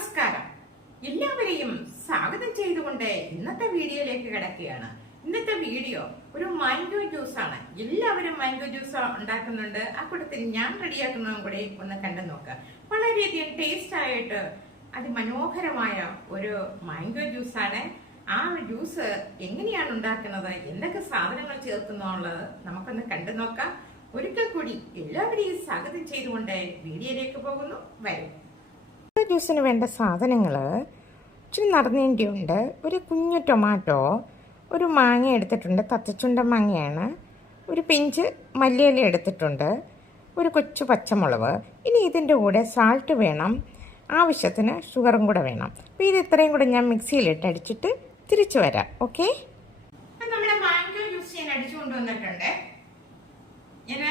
നമസ്കാരം. എല്ലാവരെയും സ്വാഗതം ചെയ്തുകൊണ്ട് ഇന്നത്തെ വീഡിയോയിലേക്ക് കിടക്കുകയാണ്. ഇന്നത്തെ വീഡിയോ ഒരു മാംഗോ ജ്യൂസ് ആണ്. എല്ലാവരും മാംഗോ ജ്യൂസ് ഉണ്ടാക്കുന്നുണ്ട്. ആ കൂട്ടത്തിൽ ഞാൻ റെഡിയാക്കുന്നതും കൂടി ഒന്ന് കണ്ടു നോക്കുക വളരെയധികം ടേസ്റ്റ് ആയിട്ട് അതിമനോഹരമായ ഒരു മാംഗോ ജ്യൂസ് ആണ്. ആ ജ്യൂസ് എങ്ങനെയാണ് ഉണ്ടാക്കുന്നത്? എന്തൊക്കെ സാധനങ്ങൾ ചേർക്കുന്നു എന്നുള്ളത് നമുക്കൊന്ന് കണ്ടു നോക്കാം. ഒരിക്കൽ കൂടി എല്ലാവരെയും സ്വാഗതം ചെയ്തുകൊണ്ട് വീഡിയോയിലേക്ക് പോകുന്നു. വരും. ജ്യൂസിന് വേണ്ട സാധനങ്ങൾ ഇച്ചിരി നടന്നേണ്ടിയുണ്ട്. ഒരു കുഞ്ഞു ടൊമാറ്റോ ഒരു മാങ്ങ എടുത്തിട്ടുണ്ട്. തത്തച്ചുണ്ട മാങ്ങയാണ്. ഒരു പിഞ്ച് മല്ലിയില എടുത്തിട്ടുണ്ട്. ഒരു കൊച്ചു പച്ചമുളക്. ഇനി ഇതിന്റെ കൂടെ സാൾട്ട് വേണം. ആവശ്യത്തിന് ഷുഗറും കൂടെ വേണം. അപ്പോൾ ഇത് ഇത്രയും കൂടെ ഞാൻ മിക്സിയിലിട്ട് അടിച്ചിട്ട് തിരിച്ചു വരാം. ഓക്കെ? നമ്മുടെ മാംഗോ ജ്യൂസ് ഞാൻ അടിച്ചു കൊണ്ടുവന്നിട്ടുണ്ട്. ഞാൻ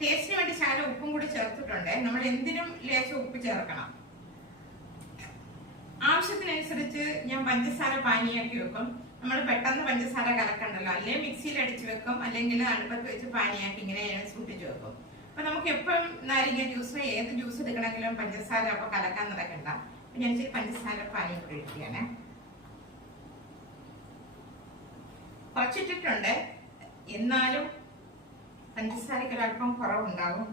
ടേസ്റ്റിന് വേണ്ടി ശാല ഉപ്പും കൂടി ചേർത്തിട്ടുണ്ട്. നമ്മൾ എന്തിനും ലേശം ഉപ്പ് ചേർക്കണം. ആവശ്യത്തിനനുസരിച്ച് ഞാൻ പഞ്ചസാര പാനിയാക്കി വെക്കും. നമ്മൾ പെട്ടെന്ന് പഞ്ചസാര കലക്കണ്ടല്ലോ. അല്ലെങ്കിൽ മിക്സിയിൽ അടിച്ച് വെക്കും അല്ലെങ്കിൽ അടുപ്പത്ത് വെച്ച് പാനിയാക്കി ഇങ്ങനെ സൂക്ഷിച്ച് വെക്കും. അപ്പൊ നമുക്ക് എപ്പോഴും നാരങ്ങ ജ്യൂസ് ഏത് ജ്യൂസ് എടുക്കണമെങ്കിലും പഞ്ചസാര അപ്പൊ കലക്കാൻ നടക്കണ്ട. അപ്പൊ ഞാൻ ഇച്ചിരി പഞ്ചസാര പാനി കൂടി കുറച്ചിട്ടിട്ടുണ്ട്. എന്നാലും പഞ്ചസാരയ്ക്ക് ഒരല്പം കുറവുണ്ടാവും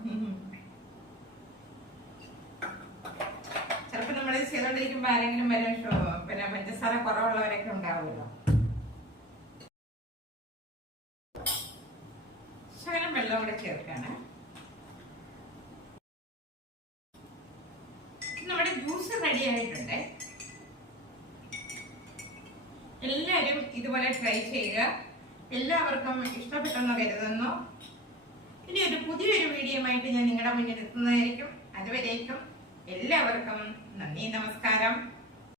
ചിലപ്പോ നമ്മൾ ചെയ്തോണ്ടിരിക്കുമ്പോ ആരെങ്കിലും വരും പിന്നെ പഞ്ചസാര കുറവുള്ളവരൊക്കെ ഉണ്ടാവുമല്ലോ. ശകലം വെള്ളം കൂടെ ചേർക്കാണ്. നമ്മുടെ ജ്യൂസ് റെഡി ആയിട്ടുണ്ട്. എല്ലാവരും ഇതുപോലെ ട്രൈ ചെയ്യുക. എല്ലാവർക്കും ഇഷ്ടപ്പെട്ടെന്ന് കരുതുന്നു. ഇനി ഒരു പുതിയൊരു വീഡിയോ ആയിട്ട് ഞാൻ നിങ്ങളുടെ മുന്നിൽ എത്തുന്നതായിരിക്കും. അതുവരേക്കും എല്ലാവർക്കും നന്ദി നമസ്കാരം.